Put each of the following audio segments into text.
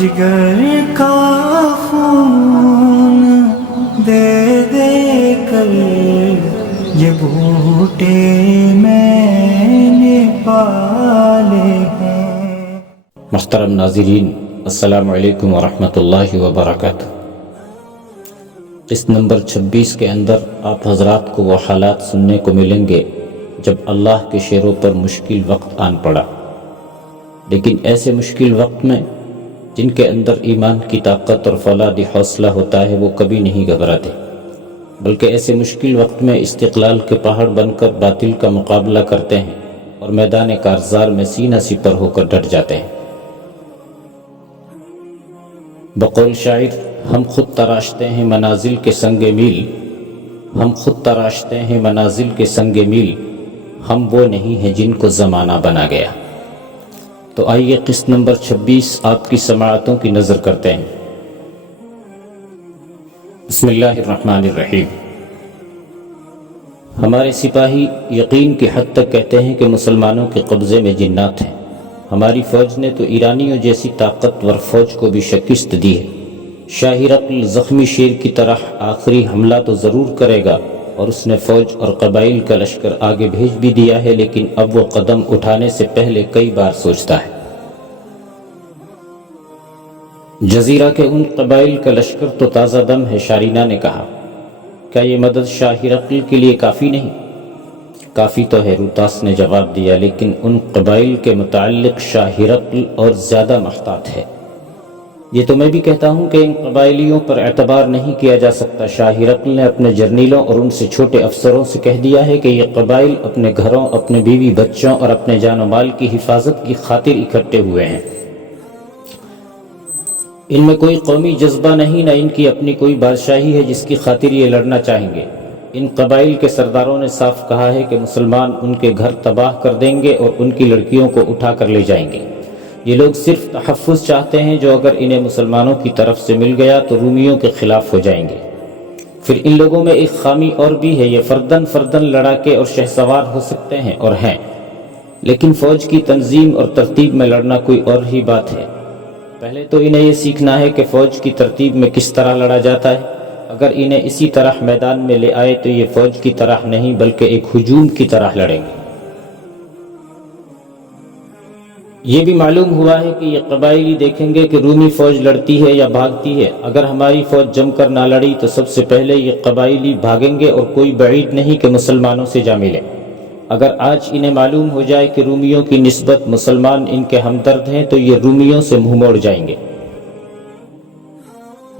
جگر کا خون دے دے کر یہ بوٹے میں نے پالے ہیں۔ محترم ناظرین، السلام علیکم ورحمۃ اللہ وبرکاتہ۔ قسط نمبر 26 کے اندر آپ حضرات کو وہ حالات سننے کو ملیں گے جب اللہ کے شیروں پر مشکل وقت آن پڑا، لیکن ایسے مشکل وقت میں جن کے اندر ایمان کی طاقت اور فولادی حوصلہ ہوتا ہے وہ کبھی نہیں گھبراتے، بلکہ ایسے مشکل وقت میں استقلال کے پہاڑ بن کر باطل کا مقابلہ کرتے ہیں اور میدان کارزار میں سینہ سپر ہو کر ڈٹ جاتے ہیں۔ بقول شاعر، ہم خود تراشتے ہیں منازل کے سنگ میل، ہم خود تراشتے ہیں منازل کے سنگ میل، ہم وہ نہیں ہیں جن کو زمانہ بنا گیا۔ تو آئیے قسط نمبر 26 آپ کی سماعتوں کی نظر کرتے ہیں۔ بسم اللہ الرحمن الرحیم۔ ہمارے سپاہی یقین کی حد تک کہتے ہیں کہ مسلمانوں کے قبضے میں جنات ہیں۔ ہماری فوج نے تو ایرانیوں جیسی طاقتور فوج کو بھی شکست دی ہے۔ شاہ ہرقل زخمی شیر کی طرح آخری حملہ تو ضرور کرے گا، اور اس نے فوج اور قبائل کا لشکر آگے بھیج بھی دیا ہے، لیکن اب وہ قدم اٹھانے سے پہلے کئی بار سوچتا ہے۔ جزیرہ کے ان قبائل کا لشکر تو تازہ دم ہے، شارینہ نے کہا۔ کیا یہ مدد شاہ ہرقل کے لیے کافی نہیں؟ کافی تو ہے، روتاس نے جواب دیا، لیکن ان قبائل کے متعلق شاہ ہرقل اور زیادہ محتاط ہے۔ یہ تو میں بھی کہتا ہوں کہ ان قبائلیوں پر اعتبار نہیں کیا جا سکتا۔ شاہ ہرقل نے اپنے جرنیلوں اور ان سے چھوٹے افسروں سے کہہ دیا ہے کہ یہ قبائل اپنے گھروں، اپنے بیوی بچوں اور اپنے جان و مال کی حفاظت کی خاطر اکٹھے ہوئے ہیں۔ ان میں کوئی قومی جذبہ نہیں، نہ ان کی اپنی کوئی بادشاہی ہے جس کی خاطر یہ لڑنا چاہیں گے۔ ان قبائل کے سرداروں نے صاف کہا ہے کہ مسلمان ان کے گھر تباہ کر دیں گے اور ان کی لڑکیوں کو اٹھا کر لے جائیں گے۔ یہ لوگ صرف تحفظ چاہتے ہیں، جو اگر انہیں مسلمانوں کی طرف سے مل گیا تو رومیوں کے خلاف ہو جائیں گے۔ پھر ان لوگوں میں ایک خامی اور بھی ہے، یہ فردن لڑاکے اور شہسوار ہو سکتے ہیں اور ہیں، لیکن فوج کی تنظیم اور ترتیب میں لڑنا کوئی اور ہی بات ہے۔ پہلے تو انہیں یہ سیکھنا ہے کہ فوج کی ترتیب میں کس طرح لڑا جاتا ہے۔ اگر انہیں اسی طرح میدان میں لے آئے تو یہ فوج کی طرح نہیں بلکہ ایک ہجوم کی طرح لڑیں گے۔ یہ بھی معلوم ہوا ہے کہ یہ قبائلی دیکھیں گے کہ رومی فوج لڑتی ہے یا بھاگتی ہے۔ اگر ہماری فوج جم کر نہ لڑی تو سب سے پہلے یہ قبائلی بھاگیں گے، اور کوئی بعید نہیں کہ مسلمانوں سے جا ملے۔ اگر آج انہیں معلوم ہو جائے کہ رومیوں کی نسبت مسلمان ان کے ہمدرد ہیں تو یہ رومیوں سے منہ موڑ جائیں گے۔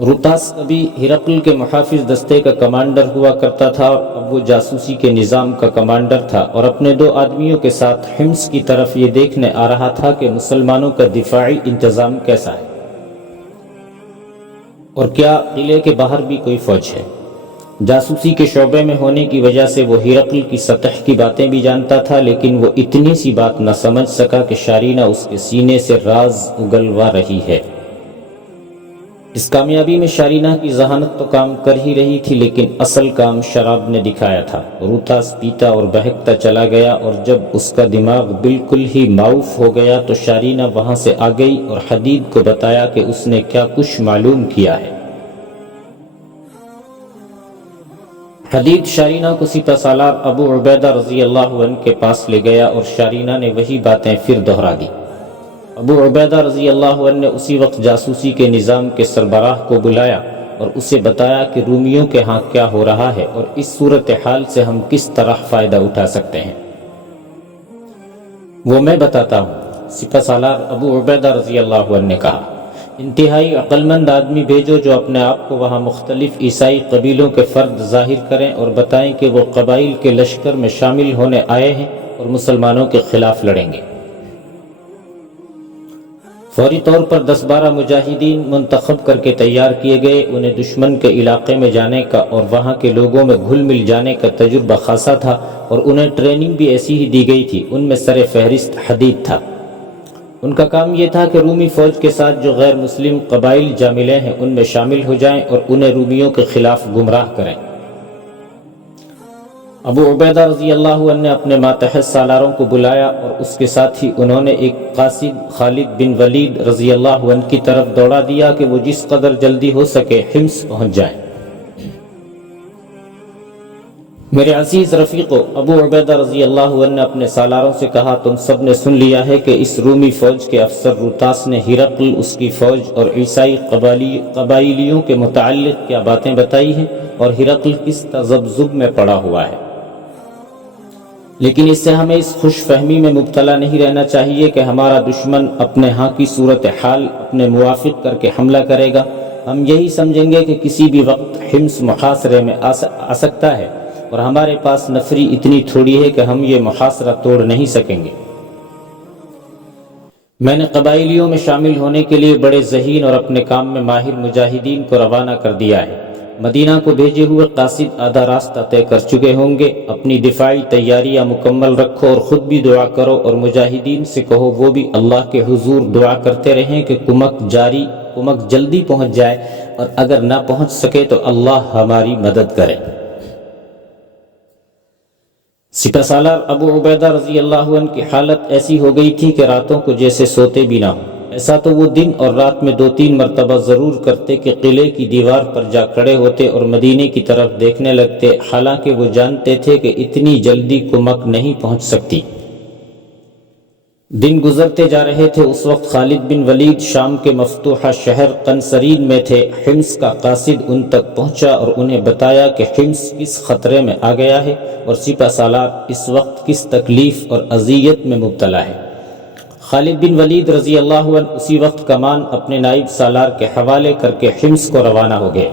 روتاس ابھی ہرقل کے محافظ دستے کا کمانڈر ہوا کرتا تھا، اب وہ جاسوسی کے نظام کا کمانڈر تھا، اور اپنے 2 آدمیوں کے ساتھ حمص کی طرف یہ دیکھنے آ رہا تھا کہ مسلمانوں کا دفاعی انتظام کیسا ہے، اور کیا قلعے کے باہر بھی کوئی فوج ہے۔ جاسوسی کے شعبے میں ہونے کی وجہ سے وہ ہرقل کی سطح کی باتیں بھی جانتا تھا، لیکن وہ اتنی سی بات نہ سمجھ سکا کہ شارینہ اس کے سینے سے راز اگلوا رہی ہے۔ اس کامیابی میں شارینہ کی ذہانت تو کام کر ہی رہی تھی، لیکن اصل کام شراب نے دکھایا تھا۔ روتاس پیتا اور بہکتا چلا گیا، اور جب اس کا دماغ بالکل ہی معاف ہو گیا تو شارینہ وہاں سے آ گئی اور حدید کو بتایا کہ اس نے کیا کچھ معلوم کیا ہے۔ حدید شارینہ کو سپہ سالار ابو عبیدہ رضی اللہ عنہ کے پاس لے گیا، اور شارینہ نے وہی باتیں پھر دہرا دی۔ ابو عبیدہ رضی اللہ عنہ نے اسی وقت جاسوسی کے نظام کے سربراہ کو بلایا اور اسے بتایا کہ رومیوں کے ہاں کیا ہو رہا ہے اور اس صورتحال سے ہم کس طرح فائدہ اٹھا سکتے ہیں۔ وہ میں بتاتا ہوں، سپہ سالار ابو عبیدہ رضی اللہ عنہ نے کہا۔ انتہائی عقلمند آدمی بھیجو جو اپنے آپ کو وہاں مختلف عیسائی قبیلوں کے فرد ظاہر کریں اور بتائیں کہ وہ قبائل کے لشکر میں شامل ہونے آئے ہیں اور مسلمانوں کے خلاف لڑیں گے۔ فوری طور پر 10-12 مجاہدین منتخب کر کے تیار کیے گئے۔ انہیں دشمن کے علاقے میں جانے کا اور وہاں کے لوگوں میں گھل مل جانے کا تجربہ خاصا تھا، اور انہیں ٹریننگ بھی ایسی ہی دی گئی تھی۔ ان میں سر فہرست حدید تھا۔ ان کا کام یہ تھا کہ رومی فوج کے ساتھ جو غیر مسلم قبائل جا ملے ہیں ان میں شامل ہو جائیں اور انہیں رومیوں کے خلاف گمراہ کریں۔ ابو عبیدہ رضی اللہ عنہ نے اپنے ماتحت سالاروں کو بلایا اور اس کے ساتھ ہی انہوں نے ایک قاصد خالد بن ولید رضی اللہ عنہ کی طرف دوڑا دیا کہ وہ جس قدر جلدی ہو سکے حمص پہنچ جائیں۔ میرے عزیز رفیقو، ابو عبیدہ رضی اللہ عنہ نے اپنے سالاروں سے کہا، تم سب نے سن لیا ہے کہ اس رومی فوج کے افسر روتاس نے ہرقل، اس کی فوج اور عیسائی قبائلیوں کے متعلق کیا باتیں بتائی ہیں اور ہرقل کس تذبذب میں پڑا ہوا ہے۔ لیکن اس سے ہمیں اس خوش فہمی میں مبتلا نہیں رہنا چاہیے کہ ہمارا دشمن اپنے ہاں کی صورتحال اپنے موافق کر کے حملہ کرے گا۔ ہم یہی سمجھیں گے کہ کسی بھی وقت حمص محاصرے میں آ سکتا ہے، اور ہمارے پاس نفری اتنی تھوڑی ہے کہ ہم یہ محاصرہ توڑ نہیں سکیں گے۔ میں نے قبائلیوں میں شامل ہونے کے لیے بڑے ذہین اور اپنے کام میں ماہر مجاہدین کو روانہ کر دیا ہے۔ مدینہ کو بھیجے ہوئے قاصد آدھا راستہ طے کر چکے ہوں گے۔ اپنی دفاعی تیاریاں مکمل رکھو اور خود بھی دعا کرو، اور مجاہدین سے کہو وہ بھی اللہ کے حضور دعا کرتے رہیں کہ کمک جلدی پہنچ جائے، اور اگر نہ پہنچ سکے تو اللہ ہماری مدد کرے۔ سپہ سالار ابو عبیدہ رضی اللہ عنہ کی حالت ایسی ہو گئی تھی کہ راتوں کو جیسے سوتے بھی نہ ہوں۔ ایسا تو وہ دن اور رات میں 2-3 مرتبہ ضرور کرتے کہ قلعے کی دیوار پر جا کھڑے ہوتے اور مدینے کی طرف دیکھنے لگتے، حالانکہ وہ جانتے تھے کہ اتنی جلدی کمک نہیں پہنچ سکتی۔ دن گزرتے جا رہے تھے، اس وقت خالد بن ولید شام کے مفتوحہ شہر قنسرین میں تھے۔ حمص کا قاصد ان تک پہنچا اور انہیں بتایا کہ حمص کس خطرے میں آ گیا ہے اور سپہ سالار اس وقت کس تکلیف اور اذیت میں مبتلا ہے۔ خالد بن ولید رضی اللہ عنہ اسی وقت کمان اپنے نائب سالار کے حوالے کر کے حمص کو روانہ ہو گئے۔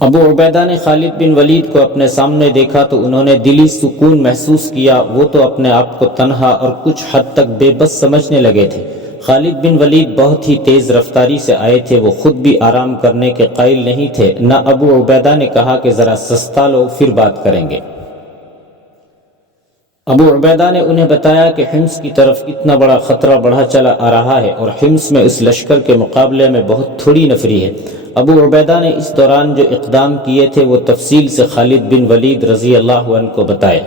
ابو عبیدہ نے خالد بن ولید کو اپنے سامنے دیکھا تو انہوں نے دلی سکون محسوس کیا۔ وہ تو اپنے آپ کو تنہا اور کچھ حد تک بے بس سمجھنے لگے تھے۔ خالد بن ولید بہت ہی تیز رفتاری سے آئے تھے، وہ خود بھی آرام کرنے کے قائل نہیں تھے۔ نہ ابو عبیدہ نے کہا کہ ذرا سستا لو پھر بات کریں گے۔ ابو عبیدہ نے انہیں بتایا کہ حمص کی طرف اتنا بڑا خطرہ بڑھا چلا آ رہا ہے اور حمص میں اس لشکر کے مقابلے میں بہت تھوڑی نفری ہے۔ ابو عبیدہ نے اس دوران جو اقدام کیے تھے وہ تفصیل سے خالد بن ولید رضی اللہ عنہ کو بتائے۔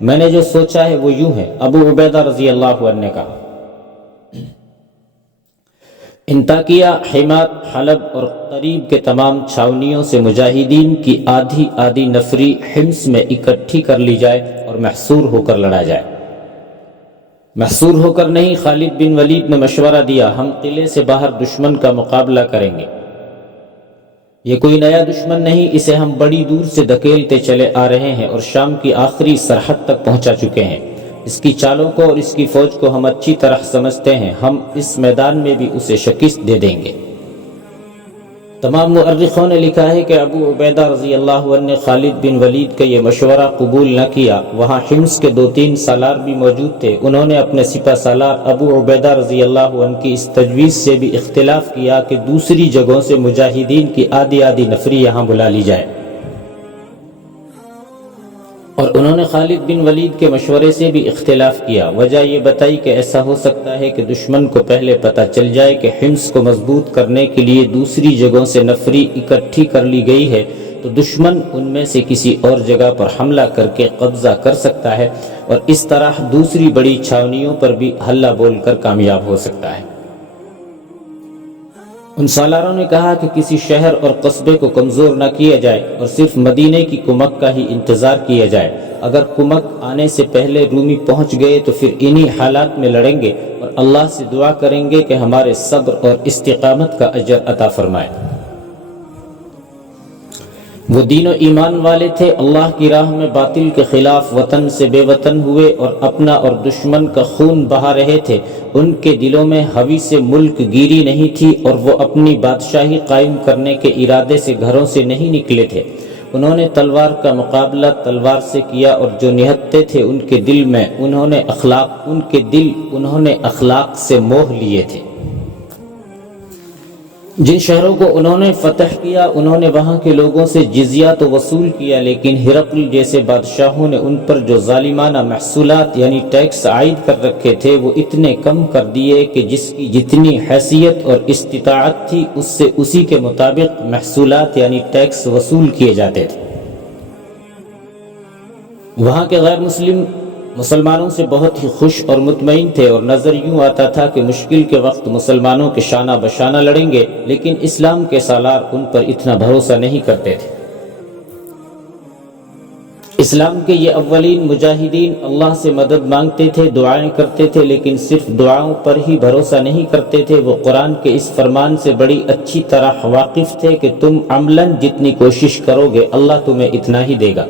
میں نے جو سوچا ہے وہ یوں ہے، ابو عبیدہ رضی اللہ عنہ نے کہا، انطاکیہ، حمات، حلب اور قریب کے تمام چھاونیوں سے مجاہدین کی آدھی نفری حمص میں اکٹھی کر لی جائے اور محصور ہو کر لڑا جائے۔ محصور ہو کر نہیں، خالد بن ولید نے مشورہ دیا، ہم قلعے سے باہر دشمن کا مقابلہ کریں گے۔ یہ کوئی نیا دشمن نہیں، اسے ہم بڑی دور سے دھکیلتے چلے آ رہے ہیں اور شام کی آخری سرحد تک پہنچا چکے ہیں۔ اس کی چالوں کو اور اس کی فوج کو ہم اچھی طرح سمجھتے ہیں، ہم اس میدان میں بھی اسے شکست دے دیں گے۔ تمام مؤرخوں نے لکھا ہے کہ ابو عبیدہ رضی اللہ عنہ نے خالد بن ولید کا یہ مشورہ قبول نہ کیا۔ وہاں حمص کے 2-3 سالار بھی موجود تھے، انہوں نے اپنے سپہ سالار ابو عبیدہ رضی اللہ عنہ کی اس تجویز سے بھی اختلاف کیا کہ دوسری جگہوں سے مجاہدین کی آدھی نفری یہاں بلا لی جائے، اور انہوں نے خالد بن ولید کے مشورے سے بھی اختلاف کیا۔ وجہ یہ بتائی کہ ایسا ہو سکتا ہے کہ دشمن کو پہلے پتہ چل جائے کہ حمص کو مضبوط کرنے کے لیے دوسری جگہوں سے نفری اکٹھی کر لی گئی ہے، تو دشمن ان میں سے کسی اور جگہ پر حملہ کر کے قبضہ کر سکتا ہے اور اس طرح دوسری بڑی چھاونیوں پر بھی حلہ بول کر کامیاب ہو سکتا ہے۔ ان سالاروں نے کہا کہ کسی شہر اور قصبے کو کمزور نہ کیا جائے اور صرف مدینے کی کمک کا ہی انتظار کیا جائے۔ اگر کمک آنے سے پہلے رومی پہنچ گئے تو پھر انہی حالات میں لڑیں گے اور اللہ سے دعا کریں گے کہ ہمارے صبر اور استقامت کا اجر عطا فرمائے۔ وہ دین و ایمان والے تھے، اللہ کی راہ میں باطل کے خلاف وطن سے بے وطن ہوئے اور اپنا اور دشمن کا خون بہا رہے تھے۔ ان کے دلوں میں ہوی سے ملک گیری نہیں تھی اور وہ اپنی بادشاہی قائم کرنے کے ارادے سے گھروں سے نہیں نکلے تھے۔ انہوں نے تلوار کا مقابلہ تلوار سے کیا اور جو نہتے تھے ان کے دل میں انہوں نے اخلاق سے موہ لیے تھے۔ جن شہروں کو انہوں نے فتح کیا انہوں نے وہاں کے لوگوں سے جزیہ تو وصول کیا، لیکن ہرقل جیسے بادشاہوں نے ان پر جو ظالمانہ محصولات یعنی ٹیکس عائد کر رکھے تھے وہ اتنے کم کر دیے کہ جس کی جتنی حیثیت اور استطاعت تھی اس سے اسی کے مطابق محصولات یعنی ٹیکس وصول کیے جاتے تھے۔ وہاں کے غیر مسلم مسلمانوں سے بہت ہی خوش اور مطمئن تھے، اور نظر یوں آتا تھا کہ مشکل کے وقت مسلمانوں کے شانہ بشانہ لڑیں گے، لیکن اسلام کے سالار ان پر اتنا بھروسہ نہیں کرتے تھے۔ اسلام کے یہ اولین مجاہدین اللہ سے مدد مانگتے تھے، دعائیں کرتے تھے، لیکن صرف دعاؤں پر ہی بھروسہ نہیں کرتے تھے، وہ قرآن کے اس فرمان سے بڑی اچھی طرح واقف تھے کہ تم عملاً جتنی کوشش کرو گے اللہ تمہیں اتنا ہی دے گا۔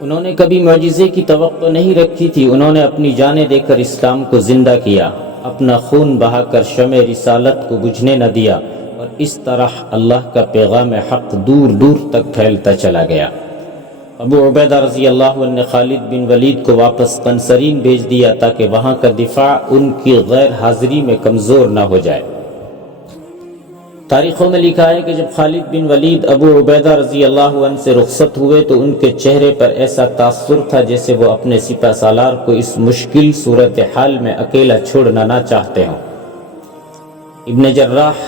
انہوں نے کبھی معجزے کی توقع نہیں رکھی تھی، انہوں نے اپنی جانیں دے کر اسلام کو زندہ کیا، اپنا خون بہا کر شمع رسالت کو بجھنے نہ دیا، اور اس طرح اللہ کا پیغام حق دور دور تک پھیلتا چلا گیا۔ ابو عبیدہ رضی اللہ عنہ نے خالد بن ولید کو واپس قنسرین بھیج دیا تاکہ وہاں کا دفاع ان کی غیر حاضری میں کمزور نہ ہو جائے۔ تاریخوں میں لکھا ہے کہ جب خالد بن ولید ابو عبیدہ رضی اللہ عنہ سے رخصت ہوئے تو ان کے چہرے پر ایسا تاثر تھا جیسے وہ اپنے سپہ سالار کو اس مشکل صورتحال میں اکیلا چھوڑنا نہ چاہتے ہوں۔ ابن جراح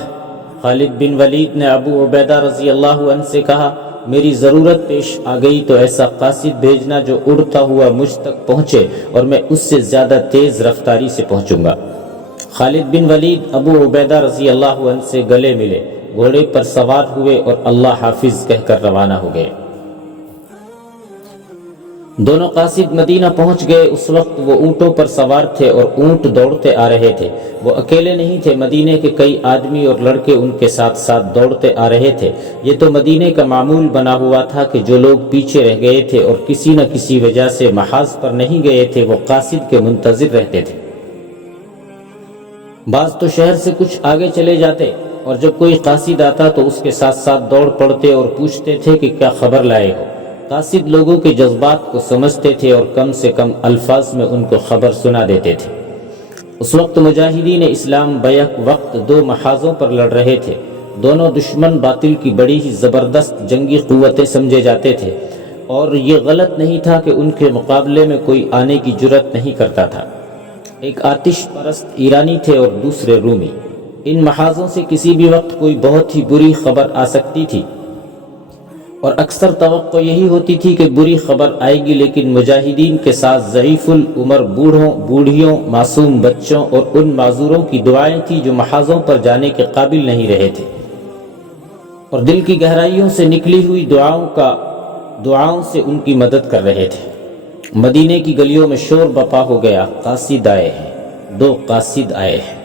خالد بن ولید نے ابو عبیدہ رضی اللہ عنہ سے کہا، میری ضرورت پیش آ گئی تو ایسا قاصد بھیجنا جو اڑتا ہوا مجھ تک پہنچے اور میں اس سے زیادہ تیز رفتاری سے پہنچوں گا۔ خالد بن ولید ابو عبیدہ رضی اللہ عنہ سے گلے ملے، گھوڑے پر سوار ہوئے اور اللہ حافظ کہہ کر روانہ ہو گئے۔ دونوں قاصد مدینہ پہنچ گئے۔ اس وقت وہ اونٹوں پر سوار تھے اور اونٹ دوڑتے آ رہے تھے۔ وہ اکیلے نہیں تھے، مدینے کے کئی آدمی اور لڑکے ان کے ساتھ ساتھ دوڑتے آ رہے تھے۔ یہ تو مدینے کا معمول بنا ہوا تھا کہ جو لوگ پیچھے رہ گئے تھے اور کسی نہ کسی وجہ سے محاذ پر نہیں گئے تھے وہ قاصد کے منتظر رہتے تھے۔ بعض تو شہر سے کچھ آگے چلے جاتے اور جب کوئی قاصد آتا تو اس کے ساتھ ساتھ دوڑ پڑتے اور پوچھتے تھے کہ کیا خبر لائے ہو۔ قاصد لوگوں کے جذبات کو سمجھتے تھے اور کم سے کم الفاظ میں ان کو خبر سنا دیتے تھے۔ اس وقت مجاہدین اسلام بیک وقت دو محاذوں پر لڑ رہے تھے۔ دونوں دشمن باطل کی بڑی ہی زبردست جنگی قوتیں سمجھے جاتے تھے، اور یہ غلط نہیں تھا کہ ان کے مقابلے میں کوئی آنے کی جرت نہیں کرتا تھا۔ ایک آتش پرست ایرانی تھے اور دوسرے رومی۔ ان محاذوں سے کسی بھی وقت کوئی بہت ہی بری خبر آ سکتی تھی، اور اکثر توقع یہی ہوتی تھی کہ بری خبر آئے گی، لیکن مجاہدین کے ساتھ ضعیف العمر بوڑھوں، بوڑھیوں، معصوم بچوں اور ان معذوروں کی دعائیں تھیں جو محاذوں پر جانے کے قابل نہیں رہے تھے، اور دل کی گہرائیوں سے نکلی ہوئی دعاؤں سے ان کی مدد کر رہے تھے۔ مدینے کی گلیوں میں شور بپا ہو گیا، قاصد آئے ہیں، دو قاصد آئے ہیں۔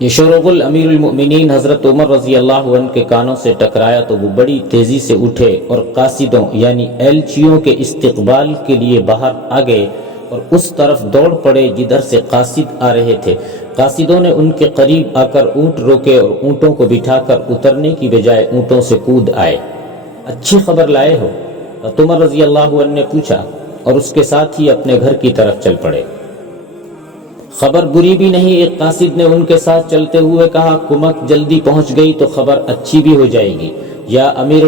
یہ شور و غل امیر المؤمنین حضرت عمر رضی اللہ عنہ کے کانوں سے ٹکرایا تو وہ بڑی تیزی سے اٹھے اور قاصدوں یعنی ایلچیوں کے استقبال کے لیے باہر آ گئے اور اس طرف دوڑ پڑے جدھر سے قاصد آ رہے تھے۔ قاصدوں نے ان کے قریب آ کر اونٹ روکے اور اونٹوں کو بٹھا کر اترنے کی بجائے اونٹوں سے کود آئے۔ اچھی خبر لائے ہو؟ عمر رضی اللہ عنہ نے پوچھا، اور اس کے ساتھ ہی اپنے گھر کی طرف چل پڑے۔ خبر بری بھی نہیں، ایک قاصد نے ان کے ساتھ چلتے ہوئے کہا، کمک جلدی پہنچ گئی تو خبر اچھی بھی ہو جائے گی۔ یا امیر